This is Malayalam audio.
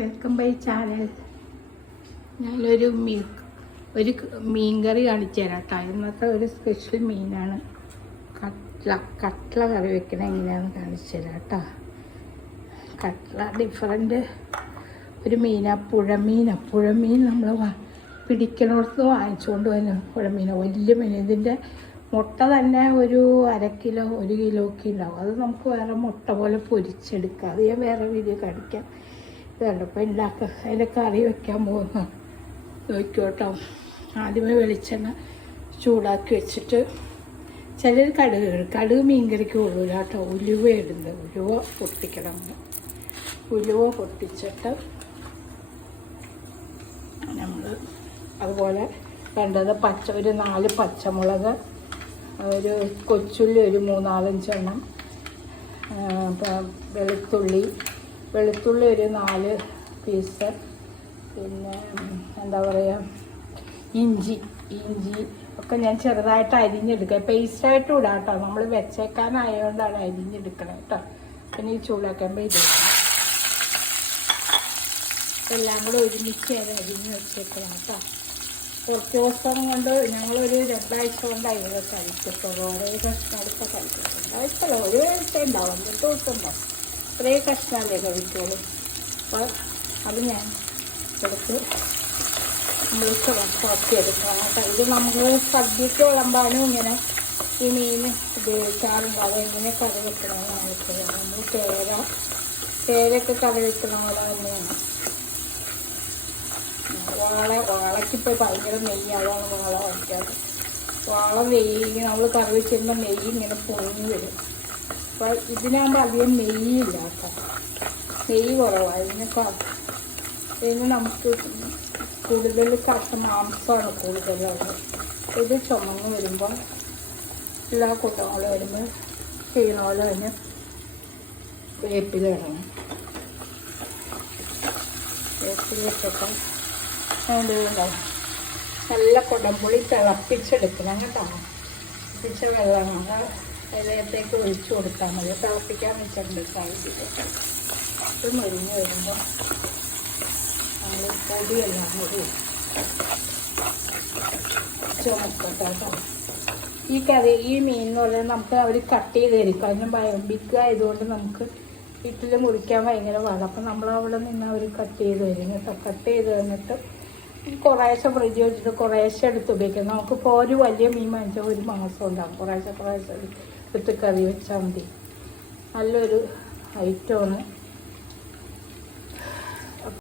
Welcome by channel. ഞാനൊരു മീൻ കറി കാണിച്ചു തരാം കേട്ടോ. ഇന്നത്തെ ഒരു സ്പെഷ്യൽ മീനാണ് കട്ട്ള കറി വെക്കണ എങ്ങനെയാണെന്ന് കാണിച്ചു തരാം കേട്ടോ. കട്ട്ള ഡിഫറൻറ്റ് ഒരു മീനാണ്, പുഴമീൻ നമ്മൾ പിടിക്കണോടത്ത് വാങ്ങിച്ചുകൊണ്ട് വന്നു. പുഴമീൻ വലിയ മീൻ. ഇതിൻ്റെ മുട്ട തന്നെ ഒരു 1/2 കിലോ 1 കിലോയ്ക്ക് ഉണ്ടാവും. അത് നമുക്ക് വേറെ മുട്ട പോലെ പൊരിച്ചെടുക്കാം. അത് ഞാൻ വേറെ വീഡിയോ കാണിക്കാം. ഇതുണ്ടപ്പോൾ ഉണ്ടാക്കുക. അതിൻ്റെ കറി വെക്കാൻ പോകുന്നു നോക്കിക്കോട്ടോ. ആദ്യമേ വെളിച്ചെണ്ണ ചൂടാക്കി വെച്ചിട്ട് ചിലർ കടുക് മീൻ കറിക്ക് കൊള്ളൂല കേട്ടോ. ഉലുവ ഇടുന്നത്, ഉലുവ പൊട്ടിക്കണം. ഉലുവ പൊട്ടിച്ചിട്ട് നമ്മൾ അതുപോലെ വേണ്ടത് ഒരു 4 പച്ചമുളക്, ഒരു കൊച്ചുള്ളി ഒരു 3-4 എണ്ണം, വെളുത്തുള്ളി ഒരു 4 പീസ്, പിന്നെ എന്താ പറയുക ഇഞ്ചി ഒക്കെ ഞാൻ ചെറുതായിട്ട് അരിഞ്ഞെടുക്കുക. പേസ്റ്റായിട്ടും ഇടാം കേട്ടോ. നമ്മൾ വെച്ചേക്കാനായതുകൊണ്ടാണ് അരിഞ്ഞെടുക്കണം കേട്ടോ. പിന്നെ ഈ ചൂടാക്കുമ്പോൾ എല്ലാം കൂടെ ഒരുമിച്ച് അരിഞ്ഞ് വെച്ചേക്കണം കേട്ടോ. കുറച്ച് ദിവസം കൊണ്ട് ഞങ്ങളൊരു 2 ആഴ്ച കൊണ്ടാണ് ഇവിടെ കഴിക്കത്തുള്ളൂ. ഓരോ കഷ്ണം എടുത്ത് കഴിക്കത്തുള്ളൂ. 2 ആഴ്ച ഒരു ആഴ്ച ഉണ്ടാവും, 2 ദിവസം ഉണ്ടാവും. കുറേ കഷ്ണമല്ലേ കഴിക്കുള്ളൂ. അപ്പോൾ അത് ഞാൻ എടുത്ത് നമ്മൾക്ക് വറുത്തിയെടുക്കണം കേട്ടോ. ഇത് നമ്മൾ സദ്യക്ക് വിളമ്പാനും ഇങ്ങനെ ഈ മീൻ ഉപയോഗിക്കാറുണ്ട്. അതെങ്ങനെ കറി വെക്കണമെന്ന് കാണിച്ചത്. നമ്മൾ കേരയൊക്കെ കറി വെക്കണ പോലെ തന്നെയാണ്. വാളയ്ക്കിപ്പോൾ ഭയങ്കര നെയ്യ്, അതാണ് വാള വയ്ക്കാറ്. വാള നെയ്യ് നമ്മൾ കറി വെച്ചിരുമ്പോൾ നെയ്യ് ഇങ്ങനെ പൊങ്ങി വരും. അപ്പോൾ ഇതിനാകുമ്പോൾ അധികം നെയ്യില്ല കേട്ടോ. നെയ്യ് കുറവാണ് ഇതിന് നമുക്ക് കൂടുതൽ മാംസമാണ് കൂടുതലുള്ളത്. ഇത് ചുമന്ന് വരുമ്പോൾ എല്ലാ കൂട്ടങ്ങൾ വരുമ്പോൾ ചെയ്യണ പോലെ തന്നെ വേപ്പില ഇടണം. വേപ്പില ഇട്ടിട്ട് ഉണ്ടാവും. നല്ല കുടംപുളി തിളപ്പിച്ചെടുക്കണം കേട്ടോ. തിളപ്പിച്ച വെള്ളമാണ് അതിലേക്ക് ഒഴിച്ചു കൊടുത്താൽ മതി. തിളപ്പിക്കാൻ വെച്ചിട്ടുണ്ട് സാഹചര്യം. ഇത് മരിഞ്ഞ് വരുമ്പോൾ നമ്മൾ പൊടിയെല്ലാം കൂടി ചുമക്കട്ടോ. ഈ മീൻ എന്ന് പറഞ്ഞാൽ നമുക്ക് അവർ കട്ട് ചെയ്ത് തരും. അതിന് ബിഗ് ആയതുകൊണ്ട് നമുക്ക് വീട്ടിൽ മുറിക്കാൻ ഭയങ്കര പാടാണ്. അപ്പം നമ്മളവിടെ നിന്ന് അവർ കട്ട് ചെയ്ത് തരും കേട്ടോ. കട്ട് ചെയ്ത് തന്നിട്ട് കുറേശ്ശെ ഫ്രിഡ്ജ് വെച്ചിട്ട് കുറേശ്ശെ എടുത്ത് ഉപയോഗിക്കാം. നമുക്കിപ്പോൾ ഒരു വലിയ മീൻ വാങ്ങിച്ചാൽ 1 മാസം ഉണ്ടാകും. കുറേശ്ശെ എടുത്ത് കറി വെച്ചാൽ മതി. നല്ലൊരു ഐറ്റമാണ്.